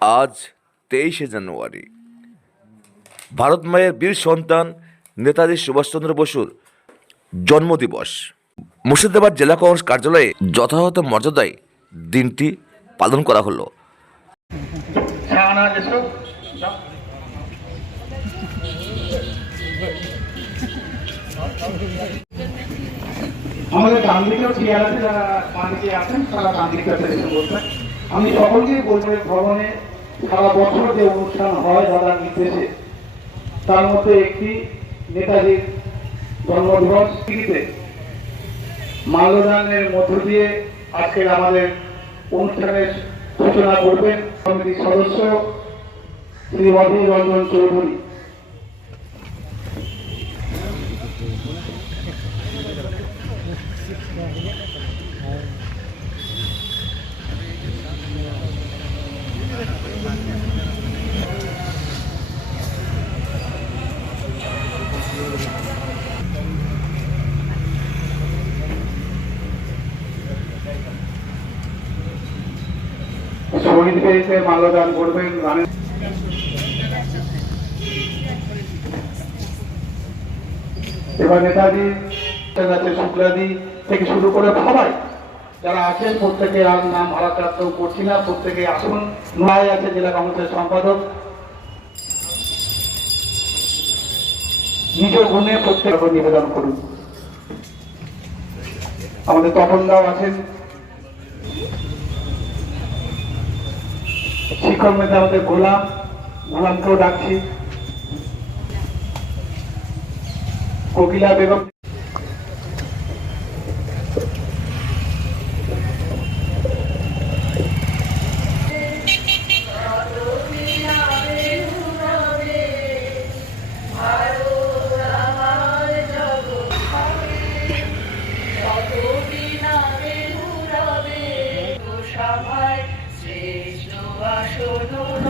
আজ তেইশে জানুয়ারি। ভারত মায়ের বীর সন্তান নেতাজি সুভাষচন্দ্র বসুর জন্মদিবস। মুর্শিদাবাদ জেলা কংগ্রেস কার্যালয়ে যথাযথ মর্যাদায় দিনটি পালন করা হলো। আমাদের ডান দিকেও আছে যারা পানিতে আছেন, তারা ডান দিকে আমি সকলকেই বলব ভ্রমণে সারা বছর যে অনুষ্ঠান হয় দাদা নির্দেশে, তার মধ্যে একটি নেতাজির জন্মদিবস টিভিতে মাল্যদানের মধ্য দিয়ে আজকের আমাদের অনুষ্ঠানের সূচনা করবেন কমিটির সদস্য শ্রী অধীর রঞ্জন চৌধুরী। শহীদ পেয়েছে মাল্যদান করবেন, গানের এবার নেতাজি আছে থেকে শুরু করে সবাই যারা আছেন, প্রত্যেকে আর নাম হারাক্রান্ত করছি না, প্রত্যেকে আসুন। নয় আছে জেলা কংগ্রেসের সম্পাদক। নিজ গুণে প্রত্যেক নিবেদন করুন। আমাদের তপনদাও আছেন। শিক্ষক মেধা আমাদের গোলাম গোলামকেও ডাকছি। কোকিলা বেগম আসন হবে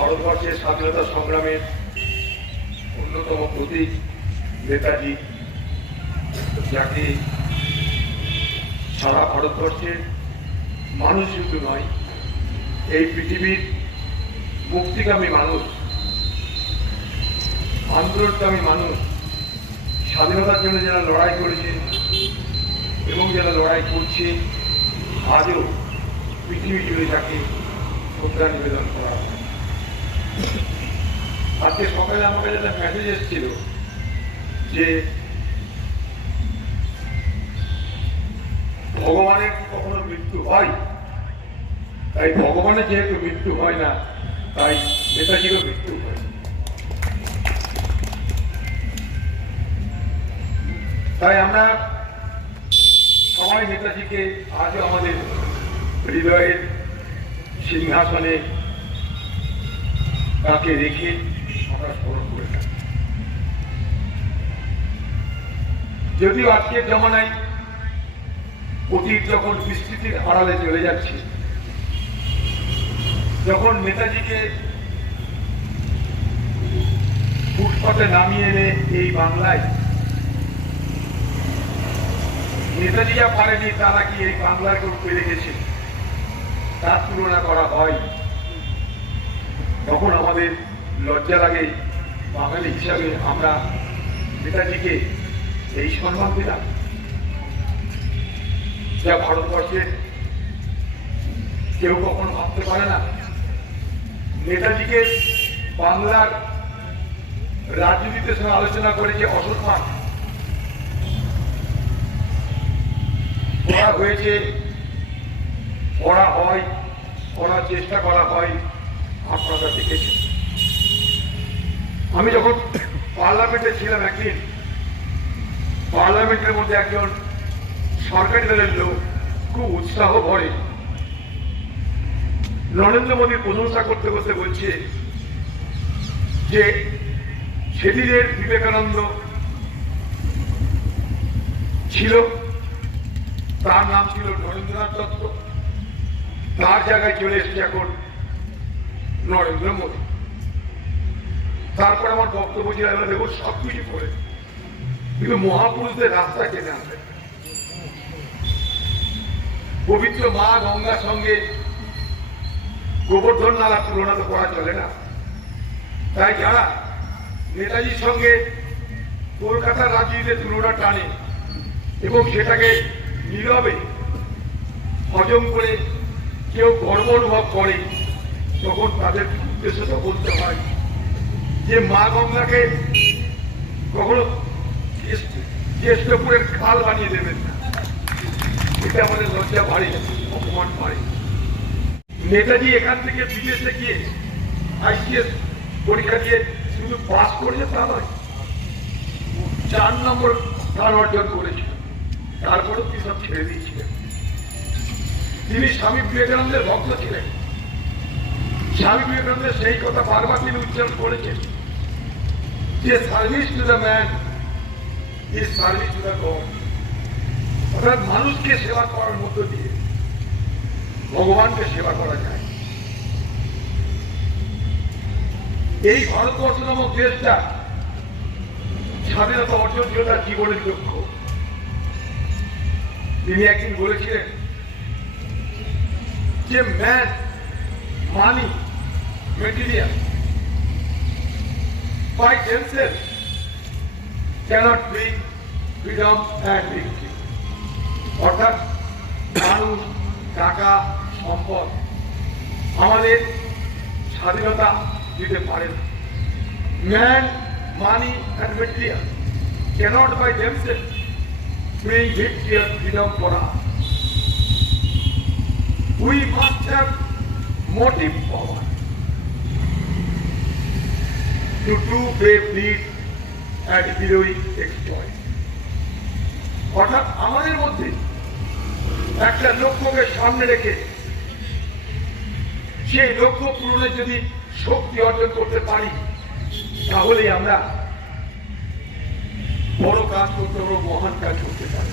ভারতবর্ষের স্বাধীনতা সংগ্রামের অন্যতম প্রতীক নেতাজি, যাকে সারা ভারতবর্ষের মানুষ শুধু নয়, এই পৃথিবীর মুক্তিকামী মানুষ, আন্দোলনকামী মানুষ, স্বাধীনতার জন্য যারা লড়াই করেছেন এবং যারা লড়াই করছে, আজও পৃথিবী জুড়ে তাকে শ্রদ্ধা নিবেদন করা হয়। আজকে সকালে আমার কাছে একটা মেসেজ এসেছিল যে ভগবানের কখনো মৃত্যু হয়? তাই ভগবানের যেহেতু মৃত্যু হয় না, তাই নেতাজিরও মৃত্যু হয়। তাই আমরা সবাই নেতাজিকে আজও আমাদের হৃদয়ের সিংহাসনে তাকে রেখে আমরা স্মরণ করে থাকি যদিও আজকের জমানায় অতীত যখন বিস্তৃতির আড়ালে চলে যাচ্ছে, যখন নেতাজিকে ফুটপাতে নামিয়ে এনে এই বাংলায় নেতাজি যা পারেনি তারা কি এই বাংলার কেউ পেরে গেছে? তার তুলনা করা হয়। তখন আমাদের লজ্জা লাগে, বাঙালি হিসাবে আমরা নেতাজিকে এই সম্মান দিলাম। যা ভারতবর্ষের কেউ কখনো ভাবতে পারে না। নেতাজিকে বাংলার রাজনীতিতে সঙ্গে আলোচনা করেছে অসম্মান করা হয়েছে করা হয় করার চেষ্টা করা হয়। আপনারা দেখেছেন। আমি যখন পার্লামেন্টে ছিলাম একদিন, পার্লামেন্টের মধ্যে একজন সরকারি দলের লোক খুব উৎসাহ ভরে নরেন্দ্র মোদীর প্রশংসা করতে করতে বলছে যে সেদিনের বিবেকানন্দ ছিল, তার নাম ছিল নরেন্দ্রনাথ দত্ত। তার জায়গায় চলে এসেছে এখন নরেন্দ্র মোদী তারপর আমার বক্তব্য ছিল এবার দেখো সব কিছু করে। কিন্তু মহাপুরুষদের রাস্তা কেটে আনবে। পবিত্র মা গঙ্গার সঙ্গে গোবর্ধন নালা তুলনা তো করা চলে না। তাই যারা নেতাজির সঙ্গে কলকাতার রাজনীতিতে তুলনা টানে এবং সেটাকে নীরবে হজম করে কেউ গর্ব অনুভব করে তখন তাদের উদ্দেশ্য তো বলতে হয় যে মা গঙ্গাকে কখনো জ্যেষ্ঠপুরের খাল বানিয়ে দেবেন না। এটা আমাদের লজ্জা বাড়ে, অপমান বাড়ে। নেতাজি এখান থেকে বিদেশে গিয়ে আইসিএস পরীক্ষা দিয়ে শুধু পাস করেছে তা নয়, চার নম্বর স্থান অর্জন করেছিল তারপরেও তিনি সব ছেড়ে দিয়েছিলেন। তিনি স্বামী বিবেকানন্দের ভক্ত ছিলেন। স্বামী বিবেকানন্দের সেই কথা বারবার তিনি উচ্চারণ করেছেন। যে service to the man is service to the God অর্থাৎ মানুষকে সেবা করার মধ্য দিয়ে ভগবানকে সেবা করা যায়। এই ভারতবর্ষ নামক দেশটা স্বাধীনতা অর্জন ছিল তার জীবনের লক্ষ্য। তিনি একদিন বলেছিলেন যে man money material by themselves cannot bring freedom and victory. অর্থাৎ মানুষ টাকা সম্পদ আমাদের স্বাধীনতা দিতে পারে না man money and material cannot by themselves bring victory and freedom for us. We must have motive power to do brave deeds and heroic exploits. অর্থাৎ আমাদের মধ্যে একটা লক্ষ্যকে সামনে রেখে সেই লক্ষ্য পূরণের যদি শক্তি অর্জন করতে পারি, তাহলেই আমরা বড় কাজ করতে পারব, মহান কাজ করতে পারব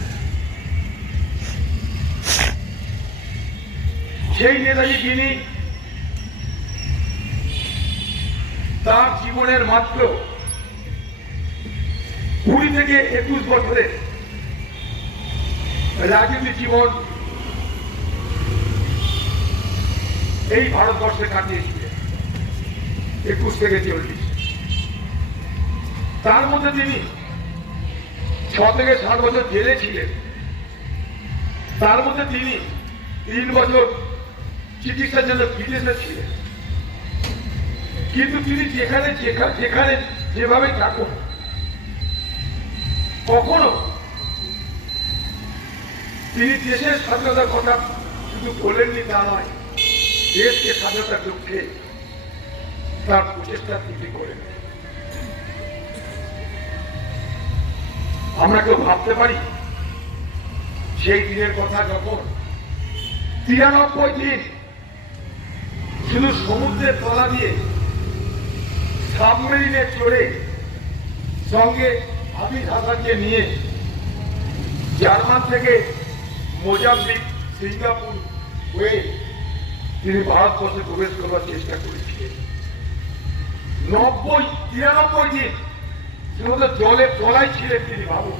সেই নেতাজি যিনি তার জীবনের মাত্র কুড়ি থেকে একুশ বছরে রাজনীতি জীবন এই ভারতবর্ষে কাটিয়েছিলেন একুশ থেকে চল্লিশ। তার মধ্যে তিনি ছ থেকে সাত বছর জেলে ছিলেন। তার মধ্যে তিনি তিন বছর চিকিৎসার জন্য বিদেশে ছিলেন। কিন্তু তিনি যেখানে যেখানে যেভাবে থাকুন, কখনো তিনি দেশের স্বাধীনতার কথা শুধু বলেননি তা নয়, দেশকে স্বাধীনতার লক্ষ্যে তার প্রচেষ্টা তিনি করেন। আমরা কেউ ভাবতে পারি, সেই দিনের কথা যখন তিরানব্বই দিন শুধু সমুদ্রের তলা দিয়ে সাবমেরিনে চড়ে সঙ্গে হাফিজ হাসানকে নিয়ে জার্মান থেকে মোজাম্বিক সিঙ্গাপুর হয়ে তিনি ভারতবর্ষে প্রবেশ করবার চেষ্টা করেছিলেন। নব্বই, তিরানব্বই দিন শুধু জলের তলায় ছিলেন তিনি ভাবুন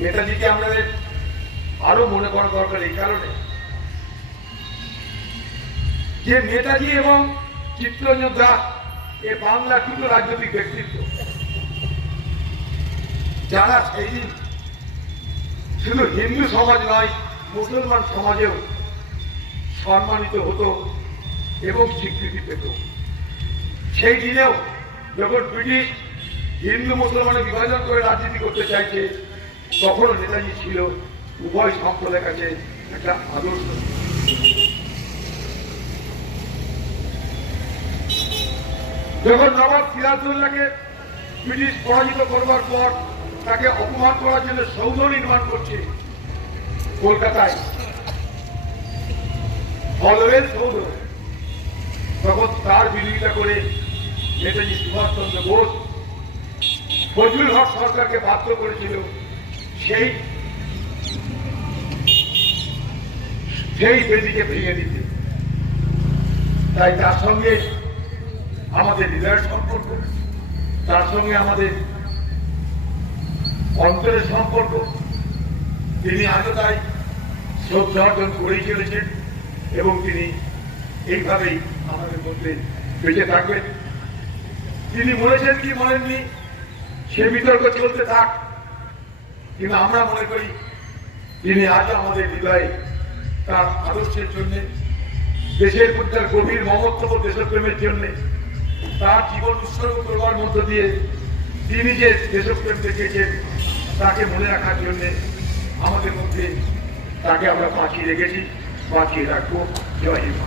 নেতাজিকে আমাদের আরও মনে করা দরকার এই কারণে। যে নেতাজি এবং চিত্তরঞ্জন দাস এ বাংলা দুটো রাজনৈতিক ব্যক্তিত্ব। যারা সেই দিন শুধু হিন্দু সমাজ নয়, মুসলমান সমাজেও সম্মানিত হতো এবং স্বীকৃতি পেত। সেই দিনেও যখন ব্রিটিশ হিন্দু মুসলমানের বিভাজন করে রাজনীতি করতে চাইছে, তখনও নেতাজি ছিল উভয় সম্প্রদায়ের কাছে একটা আদর্শ। যখন নবাব সিরাজউল্লাহকে ব্রিটিশ পরাজিত করবার পর তাকে অপমান করার জন্য সৌধ নির্মাণ করছে কলকাতায় হলওয়েল সৌধ। তখন তার বিরোধিতা করে নেতাজি সুভাষচন্দ্র বোস ফজুল হক সরকারকে বাধ্য করেছিল। সেই সেই বেদিকে ভেঙে দিতে। তাই তার সঙ্গে আমাদের হৃদয়ের সম্পর্ক, তার সঙ্গে আমাদের অন্তরের সম্পর্ক। তিনি আজও তাই শ্রদ্ধা অর্জন করেই চলেছেন এবং তিনি এইভাবেই আমাদের মধ্যে বেঁচে থাকবেন। তিনি বলেছেন কি বলেননি? সে বিতর্ক চলতে থাক। কিন্তু আমরা মনে করি, তিনি আজ আমাদের হৃদয়ে তার আদর্শের জন্যে, দেশের প্রতি গভীর মমত্ব দেশপ্রেমের জন্যে তার জীবন উৎসর্গ করবার মধ্য দিয়ে তিনি যে দেশপ্রেম দেখেছেন তাকে মনে রাখার জন্যে আমাদের মধ্যে তাকে আমরা বাঁচিয়ে রেখেছি, বাঁচিয়ে রাখব। জয় হিন্দ।